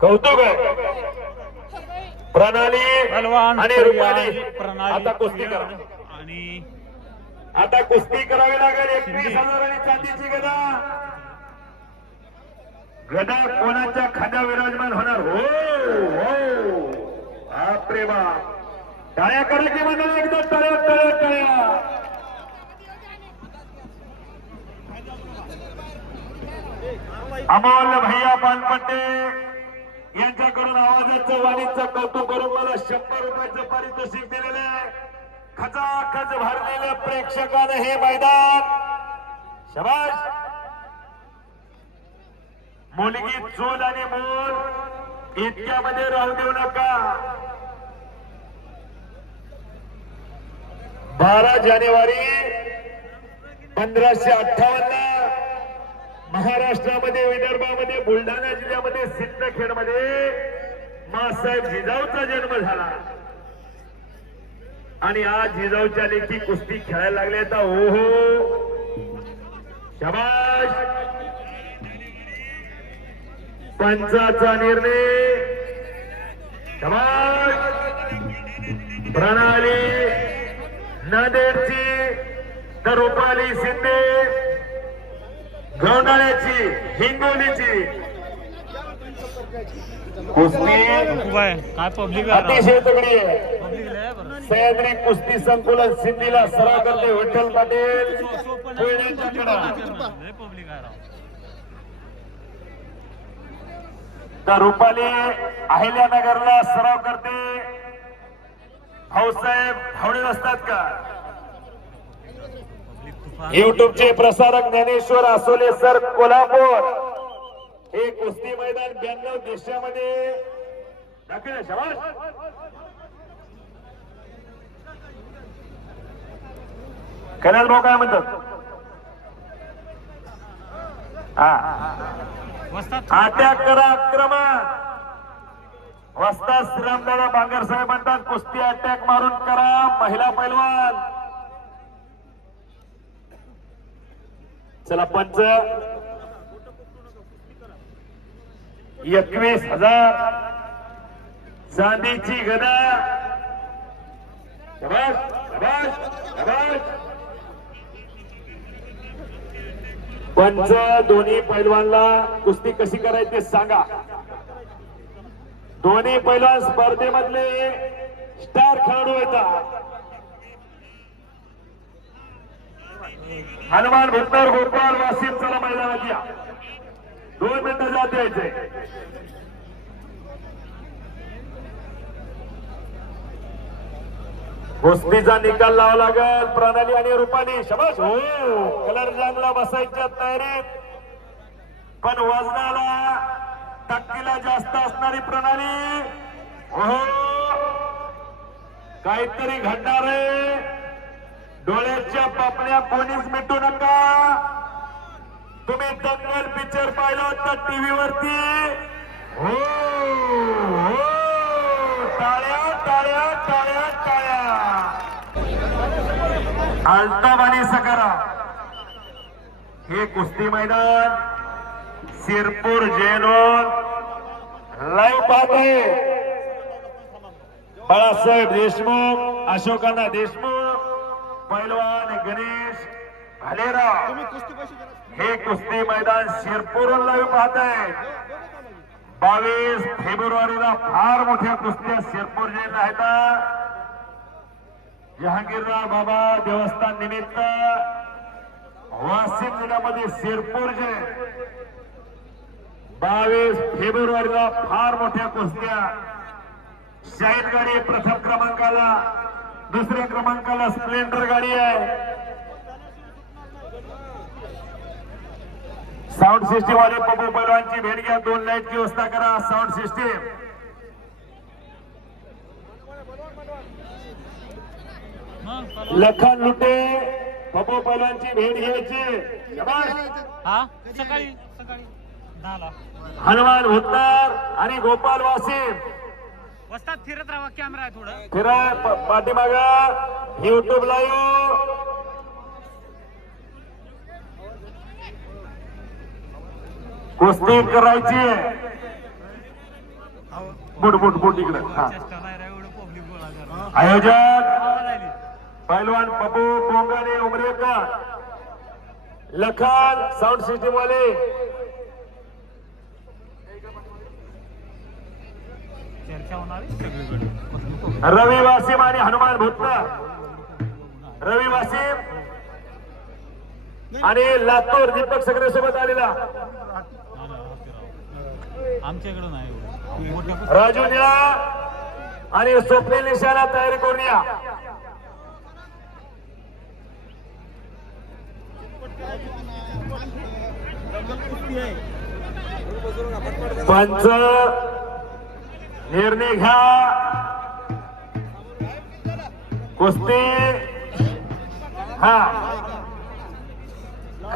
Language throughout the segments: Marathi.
कौतुक आहे. प्रणाली आणि रुपाली आता कुस्ती करा. आणि आता कुस्ती करावी लागेल. 21,000 आणि चांदीची गदा. गदा कोणाच्या खांद्या विराजमान होणार? हो हो बापरे बाप. टाळ्या करा की म्हणून एकदा टाळ्या टाळ्या टाळ्या. अमोल भैया पानपट्टे यांच्याकडून आवाजाचं वाणीचं कौतुक करून मला 100 रुपयाचं पारितोषिक दिलेलं आहे. खचाखच भरलेल्या प्रेक्षकानं हे मैदान. शाबास. मुलगी चूल आणि मूल इतक्यामध्ये राहू देऊ नका. 12 जानेवारी 1558 महाराष्ट्रामध्ये, विदर्भामध्ये, बुलढाणा जिल्ह्यामध्ये, सिंदखेडमध्ये मासाहेब जिजाऊचा जन्म झाला. आणि आज जिजाऊच्या लेखी कुस्ती खेळायला लागले. तर ओहो शाबास. पंचाचा निर्णय. शाबास. प्रणाली नांदेडची तर रुपाली शिंदे गौंडाळ्याची, हिंगोलीची कुस्ती काय पब्लिक अतिशय तगडी आहे. सह्याद्री कुस्ती संकुलन सिंधीला सराव करते विठ्ठल पाटील पब्लिक तर रुपाली अहिल्यानगरला सराव करते. भाऊसाहेब भावडे असतात का? युट्यूबचे प्रसारक ज्ञानेश्वर आसोले सर कोल्हापूर. हे कुस्ती मैदान 92 देशामध्ये दाखल. शाबास. कल्याण भाऊ काय म्हणतात? अटॅक करा आक्रमण. वस्ताद श्रीरामदादा बांगर साहेब म्हणतात कुस्ती अटॅक मारून करा. महिला पैलवान. चला पंच 21,000 चांदीची गदा. शाबास शाबास शाबास. पंच दोन्ही पैलवानला कुस्ती कशी करायची ते सांगा. दोन्ही पैलवान स्पर्धेमधले स्टार खेळाडू येतात. हनुमान भुत्तर गोपाल वासिम चला मैदानात या. 2 मिनिटं जात यायचे. कुस्तीचा निकाल लावा लागेल. प्रणाली आणि रुपाली. शाबास. हो कलर जंगला बसायच्या तयारीत. पण वजनाला टक्केला जास्त असणारी प्रणाली. हो काहीतरी घडणार आहे. डोळ्याच्या पापण्या कोणीच मिटू नका. तुम्ही दंगल पिक्चर पाहिला तर टीव्ही वरती. हो हो टाळ्या टाळ्या टाळ्या टाळ्या. आलताबाणी सकरा. हे कुस्ती मैदान शिरपूर जैनोन लाईव्ह पाहते. बाळासाहेब देशमुख, अशोकांना देशमुख, पैलवान गणेश भालेराव. हे कुस्ती मैदान शिरपूरहून लाईव्ह पाहत आहे. 22 फेब्रुवारीला फार मोठ्या कुस्त्या शिरपूर जैन आहेत. जहांगीरराव बाबा देवस्थान निमित्त वाशिम जिल्ह्यामध्ये शिरपूर जैन 22 फेब्रुवारीला फार मोठ्या कुस्त्या. शाहीद गाडी प्रथम क्रमांकाला, दुसऱ्या क्रमांकाला स्प्लेंडर गाडी आहे. साऊंड सिस्टीम वाले पप्पू पैलवानची भेट घ्या. 2 लाईटची व्यवस्था करा. साऊंड सिस्टीम लखन लुटे पप्पू पैलवानची भेट घ्यायची. सकाळी 10ला हनुमान भुत्तर आणि गोपाल वासिम. वस्ताद फिरत राहा. कॅमेरा आहे थोडं फिरा पाठीमागा. YouTube live. कुस्ती करायची. बुट बुट बुट इकडं. हा. चेष्टा नाही रे, एवढं पब्लिक गोळा झालं. आयोजक पैलवान पप्पू पोंगाने उमरेकर, लखन साऊंड सिस्टीम वाले, चर्चा होणार आहे सगळीकडे. रवी वासिम आणि हनुमान भुतकर. रवी वासिम आणि लातूर दीपक सगळे सोबत आलेला. आमच्याकडे नाही एवढं. मोठ्या राजू द्या आणि स्वप्नील निशाला तयारी करून या. पंच निर्णय घ्या. कुस्ती हा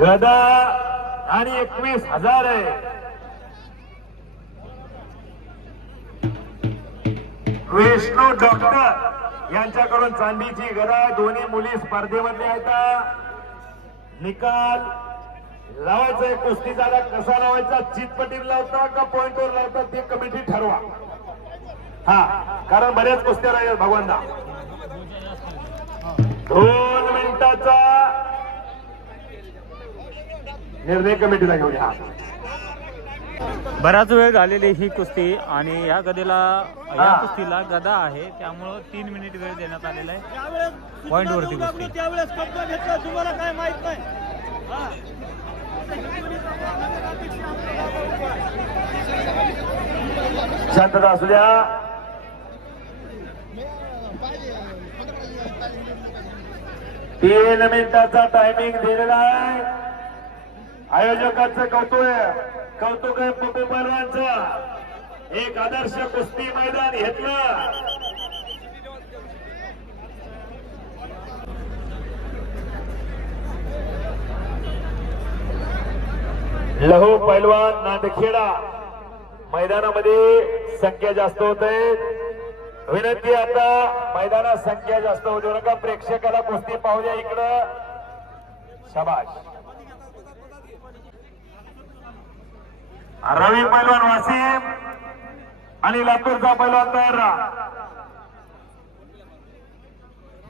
गदा आणि 21,000 आहे. विष्णू डॉक्टर यांच्याकडून चांदीची गदा. दोन्ही मुली स्पर्धेमध्ये आहेत. निकाल लावायचा आहे कुस्तीचा. कसा लावायचा, चितपटीत लावता का पॉइंटवर लावता ते कमिटी ठरवा. हा, कारण बऱ्याच कुस्त्या राहील भगवानदा. 2 मिनिटाचा निर्णय कमिटीला घेऊन या. बराच वेळ झालेली ही कुस्ती आणि या गदेला या कुस्तीला गदा आहे, त्यामुळं 3 मिनिट वेळ देण्यात आलेला आहे. पॉइंट वरती कुस्ती. त्यावेळेस कब्जा घेतला तुम्हाला काय माहित नाही. शांतता असू द्या. तीन मिनिटाचा टायमिंग दिलेला आहे. आयोजकांचं कौतुक आहे. पप्पू पैलवानचं एक आदर्श कुस्ती मैदान घेतलं. लहू पैलवान नांदखेडा मैदानामध्ये संख्या जास्त होत आहे. विनंती, आता मैदानात संख्या जास्त होऊ देऊ नका. प्रेक्षकाला कुस्ती पाहू द्या इकडं. शाबाश. रवी पैलवान वासिम आणि लातूरचा पैलवान तयार राहा.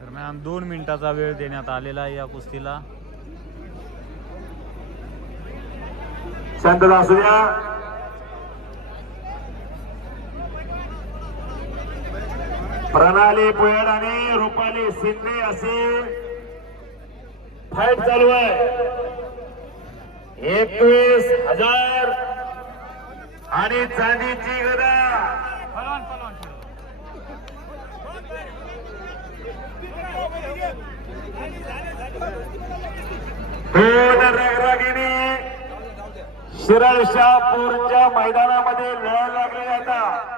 दरम्यान 2 मिनिटाचा वेळ देण्यात आलेला आहे या कुस्तीला. शांतता असू द्या. प्रणाली पुयड आणि रुपाली शिंदे असे फाईट चालू आहे. 21,000 आणि चांदीची गदा. पलवान पलवान दोन रगरागिनी शिराळ शहापूरच्या मैदानामध्ये लढा लागले जातात.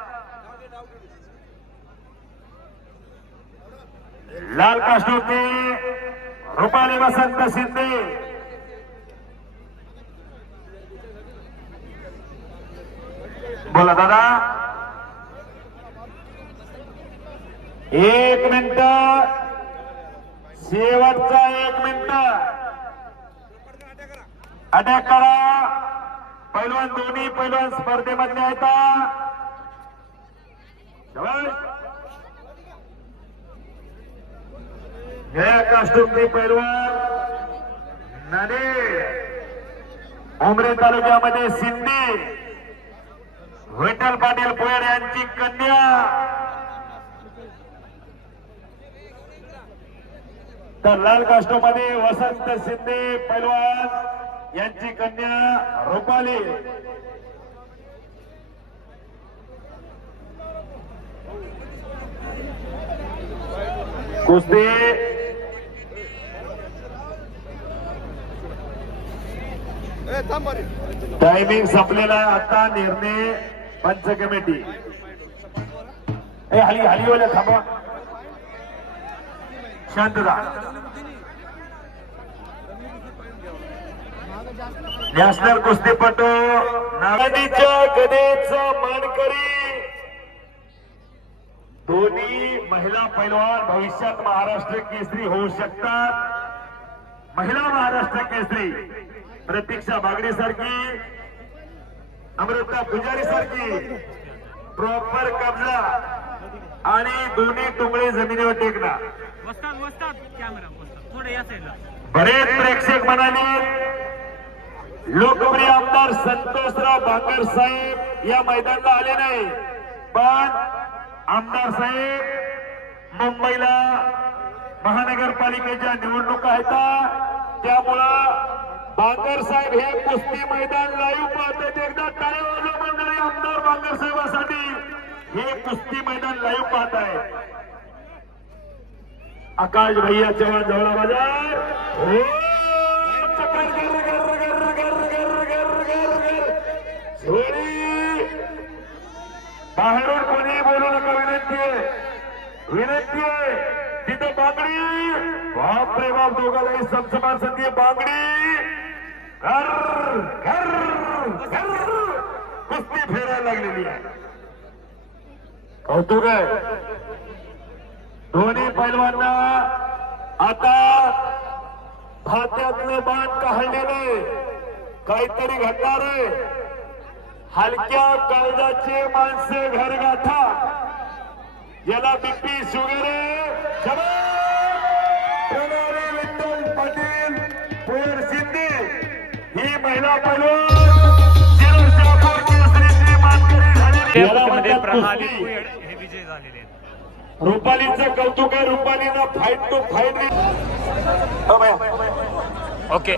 लाल काष्टोती रुपाली वसंत शिंदे. बोला दादा. 1 मिनिट, शेवटचा 1 मिनिट. अटॅक करा. पैलवान दोन्ही पैलवान स्पर्धेमधले आहेत. निळ्या काष्टूमचे पैलवान नांदेड, उमरे तालुक्यामध्ये शिंदे, विठ्ठल पाटील पुयड यांची कन्या. तर लाल काष्टोमध्ये वसंत शिंदे पैलवान यांची कन्या रुपाली. कुस्ती टायमिंग संपलेला. आता निर्णय पंच कमिटी. हली हलीवाल्या थांबा. शांतता. नॅशनल कुस्तीपटू नागडीच्या गदेचा मानकरी दोन्ही महिला पैलवान भविष्यात महाराष्ट्र केसरी होऊ शकतात. महिला महाराष्ट्र केसरी प्रतीक्षा बागडे सारखी, अमृता पुजारी सारखी प्रॉपर कब्जा आणि दोन्ही टुंगळे जमिनीवर टेकणार. वस्ताद कॅमेरा थोडं या साईडला. बरेच प्रेक्षक म्हणाले लोकप्रिय आमदार संतोषराव बांगर साहेब या मैदानाला आले नाही, पण आमदार साहेब मुंबईला महानगरपालिकेच्या निवडणुका आहेत, त्यामुळं बांगर साहेब हे कुस्ती मैदान लाईव्ह पाहतात. एकदा टाळ्या वाजवा मंडळी आमदार बांगर साहेबांसाठी. हे कुस्ती मैदान लाईव्ह पाहत आहे. आकाश भैया चव्हाण जवळ बाजार हो चक्कर गर गर गर गर गर गर गर गर झोरी. बाहेरून कोणी बोलू नका, विनंती आहे, विनंती आहे. तिथं बांगडी, बाप रे बाप, दोघांनाही समसमान संधी. बांगडी घर घर घर कुस्ती फेरायला लागलेली आहे. कौतुक आहे दोन्ही पैलवांना. आता भात्यातलं बाण काढलेले काहीतरी घडणार आहे. हलक्या काळजाचे माणसे घर गाठा, याला बीपी शुगर प्रणाली विठ्ठल पाटील पोयर शिंदे ही महिला पैलवान शिरोशापूर केसरीची मानकरी झालेली. याला मध्ये म्हणतात प्रणाली कुस्ती. कुयड हे विजय झालेले आहेत. रुपालीचं कौतुक आहे. रुपालीनं फाईट टू फाईट. ओके.